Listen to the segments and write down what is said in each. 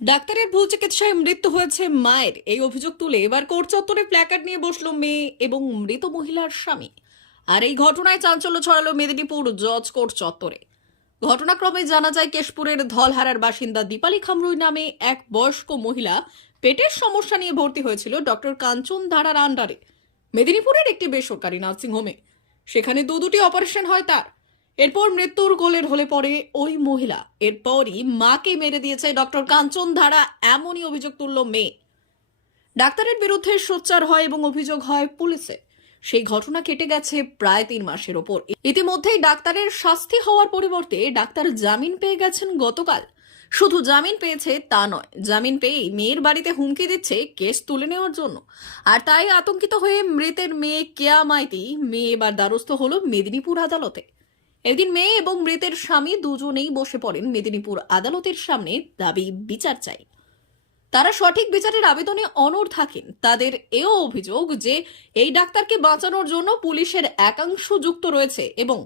ডাক্তারের ভুল চিকিৎসায় মৃত্যু হয়েছে মায়ের, এই অভিযোগ তুলে এবার কোর্ট চত্বরে প্ল্যাকার্ড নিয়ে বসলো মেয়ে এবং মৃত মহিলার স্বামী। আর এই ঘটনায় চাঞ্চল্য ছড়ালো মেদিনীপুর জজ কোর্ট চত্বরে। ঘটনাক্রমে জানা যায় কেশপুরের ধলহারার বাসিন্দা দীপালি খামরুই নামে এক বয়স্ক মহিলা পেটের সমস্যা নিয়ে ভর্তি হয়েছিল ডক্টর কাঞ্চন ধারার আন্ডারে মেদিনীপুরের একটি বেসরকারি নার্সিংহোমে। সেখানে দুটি অপারেশন হয় তার। এরপর মৃত্যুর কোলে ঢলে পড়ে ওই মহিলা। এরপরই মাকে মেরে দিয়েছে ডক্টর কাঞ্চন ধারা, এমনই অভিযোগ তুলল মেয়ে। ডাক্তারের বিরুদ্ধে সোচ্চার হয় এবং অভিযোগ হয় পুলিশে। সেই ঘটনা কেটে গেছে প্রায় 3 মাসের ওপর। ইতিমধ্যেই ডাক্তারের শাস্তি হওয়ার পরিবর্তে ডাক্তার জামিন পেয়ে গেছেন গতকাল। শুধু জামিন পেয়েছে তা নয়, জামিন পেয়েই মেয়ের বাড়িতে হুমকি দিচ্ছে কেস তুলে নেওয়ার জন্য। আর তাই আতঙ্কিত হয়ে মৃতের মেয়ে কেয়া মাইতি মেয়ে এবার দ্বারস্থ হলো মেদিনীপুর আদালতে। এদিন মেয়ে এবং মৃতের স্বামী দুজনেই বসে পড়েন মেদিনীপুর আদালতের সামনে, দাবি বিচার চাই। তারা সঠিক বিচারের আবেদনে অনড় থাকেন। তাদের এও অভিযোগ যে এই ডাক্তারকে বাঁচানোর জন্য পুলিশের একাংশ যুক্ত রয়েছে এবং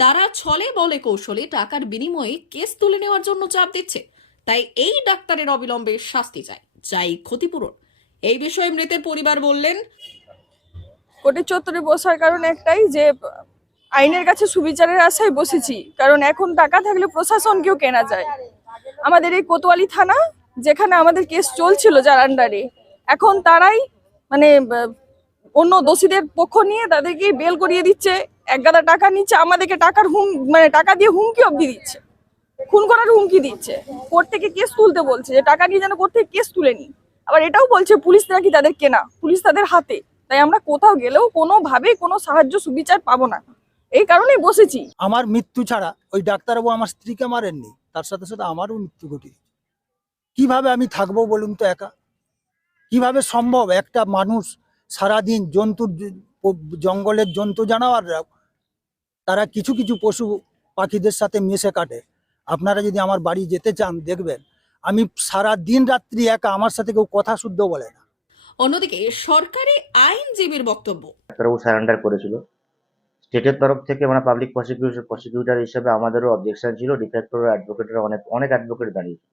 তারা ছলে বলে কৌশলে টাকার বিনিময়ে কেস তুলে নেওয়ার জন্য চাপ দিচ্ছে। তাই এই ডাক্তারের অবিলম্বে শাস্তি চাই ক্ষতিপূরণ। এই বিষয়ে মৃতের পরিবার বললেন, কোর্টের চত্বরে বসার কারণ একটাই যে আইনের কাছে সুবিচারের আশায় বসেছি, কারণ এখন টাকা থাকলে প্রশাসনকেও কেনা যায়। আমাদের এই কোতোয়ালি থানা, যেখানে আমাদের কেস চলছিল যার আন্ডারে, এখন তারাই অন্য দোষীদের পক্ষ নিয়ে তাদেরকে বেল করিয়ে দিচ্ছে, একগাদা টাকা নিচ্ছে, আমাদেরকে টাকা দিয়ে হুমকি অবধি দিচ্ছে, খুন করার হুমকি দিচ্ছে, কোর্ট থেকে কেস তুলতে বলছে, যে টাকা নিয়ে যেন কোর্ট থেকে কেস তুলে নি। আবার এটাও বলছে পুলিশ নাকি তাদের কেনা, পুলিশ তাদের হাতে। তাই আমরা কোথাও গেলেও কোনোভাবেই কোনো সাহায্য সুবিচার পাবো না, এই কারণেই বসেছি। আমার মৃত্যু ছাড়া ওই ডাক্তারবাবু আমার স্ত্রীকে মারেননি, তার সাথে সাথে আমারও মৃত্যু ঘটিয়েছে। কিভাবে আমি থাকবো বলুন তো একা? কিভাবে সম্ভব? একটা মানুষ সারাদিন জঙ্গলের জন্তু জানোয়াররা তারা কিছু কিছু পশু পাখিদের সাথে মিশে কাটে। আপনারা যদি আমার বাড়ি যেতে চান দেখবেন আমি সারা দিন রাত্রি একা, আমার সাথে কেউ কথা শুদ্ধ বলে না। অন্যদিকে সরকারি আইনজীবীর বক্তব্য, ডাক্তারবাবু সারেন্ডার করেছিল। স্টেটের তরফ থেকে মানে পাবলিক প্রসিকিউটর হিসেবে আমাদেরও অবজেকশন ছিল, ডিফেক্টর অ্যাডভোকেটের অনেক অ্যাডভোকেট দাঁড়িয়েছে।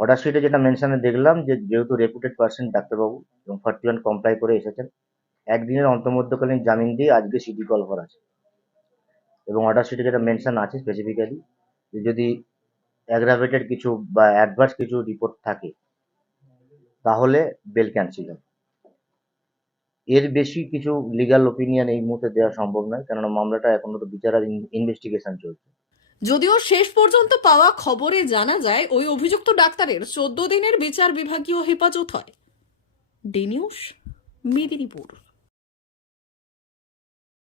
অর্ডার শিটে যেটা মেনশনে দেখলাম যে যেহেতু রেপুটেড পার্সন ডাক্তারবাবু এবং 41 কমপ্লাই করে এসেছেন, একদিনের অন্তর্মধ্যকালীন জামিন দিয়ে আজকে সিটি কল করা আছে। এবং অর্ডার শিটে যেটা মেনশন আছে স্পেসিফিক্যালি যে যদি অ্যাগ্রাভেটেড কিছু বা অ্যাডভার্স কিছু রিপোর্ট থাকে তাহলে বেল ক্যান্সেল হবে। এর বেশি কিছু লিগ্যাল ওপিনিয়ন এই মুহূর্তে দেওয়া সম্ভব নয়, কেননা মামলাটা এখনো তো বিচারাধীন ইনভেস্টিগেশন চলছে। যদিও শেষ পর্যন্ত পাওয়া খবরে জানা যায় ওই অভিযুক্ত ডাক্তারের 14 দিনের বিচার বিভাগীয় হেফাজত হয়। D news, Medinipur.